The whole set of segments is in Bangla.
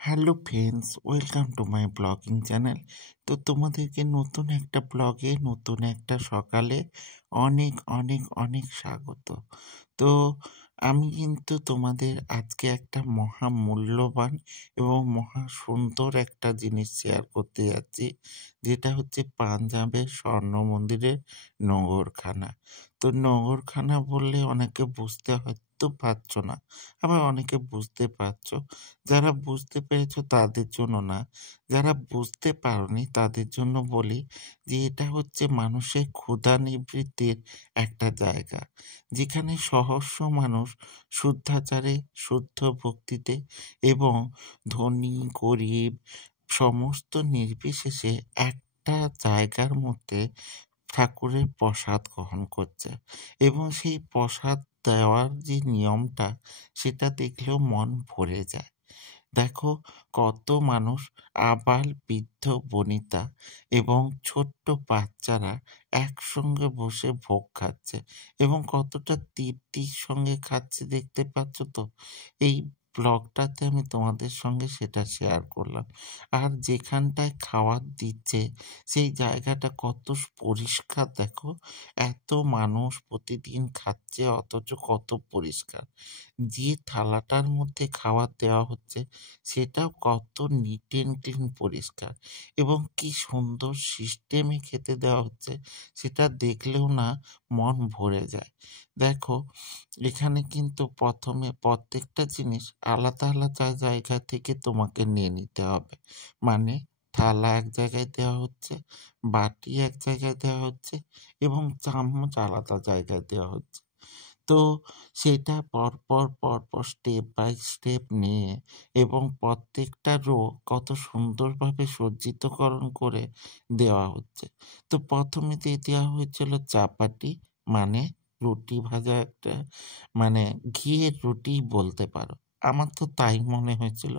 Hello friends, welcome to my blogging channel. তো তোমাদেরকে নতুন একটা ব্লগে, নতুন একটা সকালে অনেক অনেক অনেক স্বাগত। তো আমি কিন্তু তোমাদের আজকে একটা মহা মূল্যবান এবং মহা সুন্দর একটা জিনিস শেয়ার করতে যাচ্ছি, যেটা হচ্ছে পাঞ্জাবের স্বর্ণ মন্দিরের নগরখানা। তো নগরখানা বললে অনেকে বুঝতে হয়তো পারছো না, আবার অনেকে বুঝতে পারছো। যারা বুঝতে পেরেছো তাদের জন্য না, যারা বুঝতে পারোনি তাদের জন্য বলি যে এটা হচ্ছে মানুষের ক্ষুধা নিবৃত্তির একটা জায়গা, যেখানে সহস্র মানুষ শুদ্ধাচারে, শুদ্ধ ভক্তিতে এবং ধনী গরিব সমস্ত নির্বিশেষে একটা জায়গার মধ্যে ঠাকুরের প্রসাদ গ্রহণ করছে। এবং সেই প্রসাদ দেওয়ার যে নিয়মটা, সেটা দেখলেও মন ভরে যায়। দেখো, কত মানুষ, আবাল বৃদ্ধ বনিতা এবং ছোট্ট বাচ্চারা একসঙ্গে বসে ভোগ খাচ্ছে এবং কতটা তৃপ্তির সঙ্গে খাচ্ছে দেখতে পাচ্ছ তো। এই ব্লগটাতে আমি তোমাদের সঙ্গে সেটা শেয়ার করলাম। আর যেখানটায় খাওয়ার দিচ্ছে সেই জায়গাটা কত পরিষ্কার দেখো। এত মানুষ প্রতিদিন খাচ্ছে অথচ কত পরিষ্কার। যে থালাটার মধ্যে খাবার দেওয়া হচ্ছে সেটাও কত নিট অ্যান্ড ক্লিন, পরিষ্কার, এবং কি সুন্দর সিস্টেমে খেতে দেওয়া হচ্ছে সেটা দেখলেও না মন ভরে যায়। দেখো, এখানে কিন্তু প্রথমে প্রত্যেকটা জিনিস আলাদা আলাদা জায়গা থেকে তোমাকে নিয়ে নিতে হবে। মানে থালা এক জায়গায় দেওয়া হচ্ছে, বাটি এক জায়গায় দেওয়া হচ্ছে এবং চামচ আলাদা জায়গায় দেওয়া হচ্ছে। তো সেটা পরপর স্টেপ বাই স্টেপ নিয়ে এবং প্রত্যেকটা রো কত সুন্দরভাবে সজ্জিতকরণ করে দেওয়া হচ্ছে। তো প্রথমে দিয়ে দেওয়া হয়েছিল চাপাটি, মানে রুটি ভাজা একটা, মানে ঘিয়ের রুটি বলতে পারো। আমার তো তাই মনে হয়েছিল।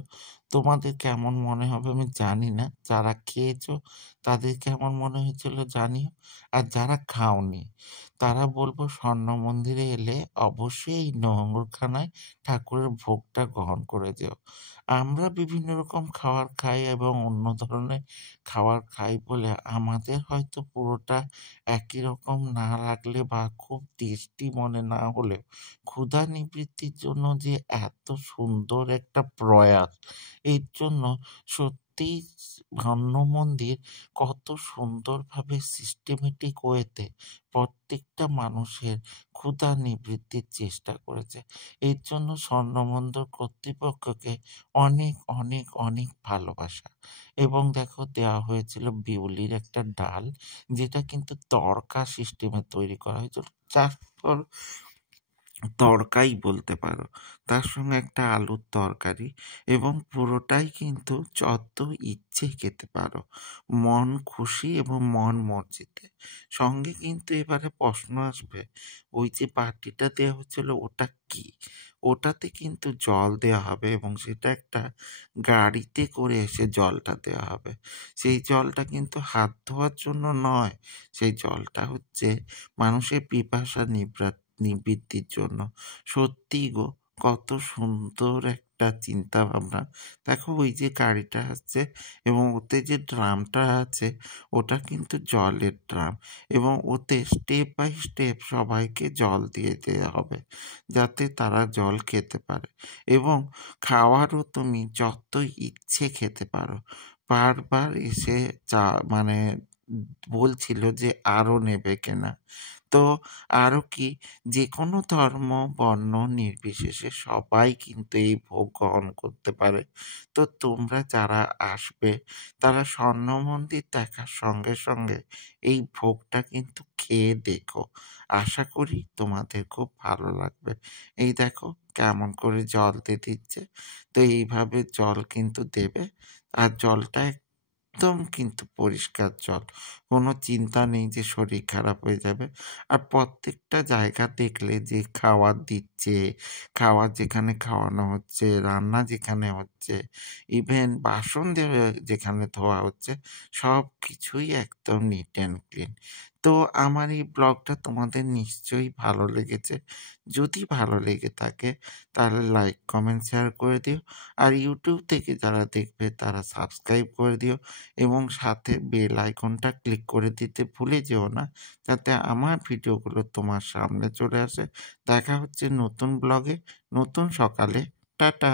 তোমাদের কেমন মনে হবে আমি জানি না। যারা খেয়েছো তাদের কেমন মনে হয়েছিল জানিও। আর যারা খাওনি তারা বলবো স্বর্ণ মন্দিরে এলে অবশ্যই এই নোংরখানায় ঠাকুরের ভোগটা গ্রহণ করে যেও। আমরা বিভিন্ন রকম খাবার খাই এবং অন্য ধরনের খাবার খাই বলে আমাদের হয়তো পুরোটা একই রকম না লাগলে বা খুব টেস্টি মনে না হলেও ক্ষুধা নিবৃত্তির জন্য যে এত সুন্দর একটা প্রয়াস, এর জন্য সত্যিই স্বর্ণ মন্দির কত সুন্দরভাবে সিস্টেমেটিক ওয়েতে প্রত্যেকটা মানুষের ক্ষুধা নিবৃত্তির চেষ্টা করেছে। এর জন্য স্বর্ণমন্দির কর্তৃপক্ষকে অনেক অনেক অনেক ভালোবাসা। এবং দেখো, দেওয়া হয়েছিল বিউলির একটা ডাল, যেটা কিন্তু তড়কা সিস্টেমে তৈরি করা হয়েছিল। চার তড়কাই বলতে পারো। তার সঙ্গে একটা আলুর তরকারি, এবং পুরোটাই কিন্তু যত ইচ্ছে খেতে পারো, মন খুশি এবং মন মর্জিতে। সঙ্গে কিন্তু এবারে প্রশ্ন আসবে, ওই যে বাটিটা দেওয়া হচ্ছিল ওটা কি? ওটাতে কিন্তু জল দেওয়া হবে এবং সেটা একটা গাড়িতে করে এসে জলটা দেওয়া হবে। সেই জলটা কিন্তু হাত ধোয়ার জন্য নয়, সেই জলটা হচ্ছে মানুষের পিপাসা নিবৃত্তির জন্য। সত্যি গো, কত সুন্দর একটা চিন্তা ভাবনা। দেখো, ওই যে গাড়িটা আসছে এবং ওতে যে ড্রামটা আছে ওটা কিন্তু জলের ড্রাম, এবং ওতে স্টেপ বাই স্টেপ সবাইকে জল দিয়ে দেওয়া হবে যাতে তারা জল খেতে পারে। এবং খাওয়ারও তুমি যত ইচ্ছে খেতে পারো। বারবার এসে চা মানে বলছিল যে আরো নেবে কিনা। তো আরো কি, যে কোনো ধর্ম বর্ণ নির্বিশেষে সবাই কিন্তু এই ভোগ গ্রহণ করতে পারে। তো তোমরা যারা আসবে তারা স্বর্ণ মন্দির দেখার সঙ্গে সঙ্গে এই ভোগটা কিন্তু খেয়ে দেখো। আশা করি তোমাদের খুব ভালো লাগবে। এই দেখো কেমন করে জল দিয়ে দিচ্ছে। তো এইভাবে জল কিন্তু দেবে, আর জলটা একদম কিন্তু পরিষ্কার জল। কোনো চিন্তা নেই যে শরীর খারাপ হয়ে যাবে। আর প্রত্যেকটা জায়গা দেখলে যে খাবার দিচ্ছে, খাবার যেখানে খাওয়ানো হচ্ছে, রান্না যেখানে হচ্ছে, ইভেন বাসন যেখানে ধোয়া হচ্ছে, সব কিছুই একদম নিট অ্যান্ড ক্লিন। তো আমার এই ব্লগটা তোমাদের নিশ্চয়ই ভালো লেগেছে। যদি ভালো লেগে থাকে তাহলে লাইক, কমেন্ট, শেয়ার করে দিও। আর ইউটিউব থেকে যারা দেখবে তারা সাবস্ক্রাইব করে দিও এবং সাথে বেল আইকনটা ক্লিক করে দিতে ভুলে যেও না, যাতে আমার ভিডিওগুলো তোমার সামনে চলে আসে। দেখা হচ্ছে নতুন ব্লগে, নতুন সকালে। টাটা।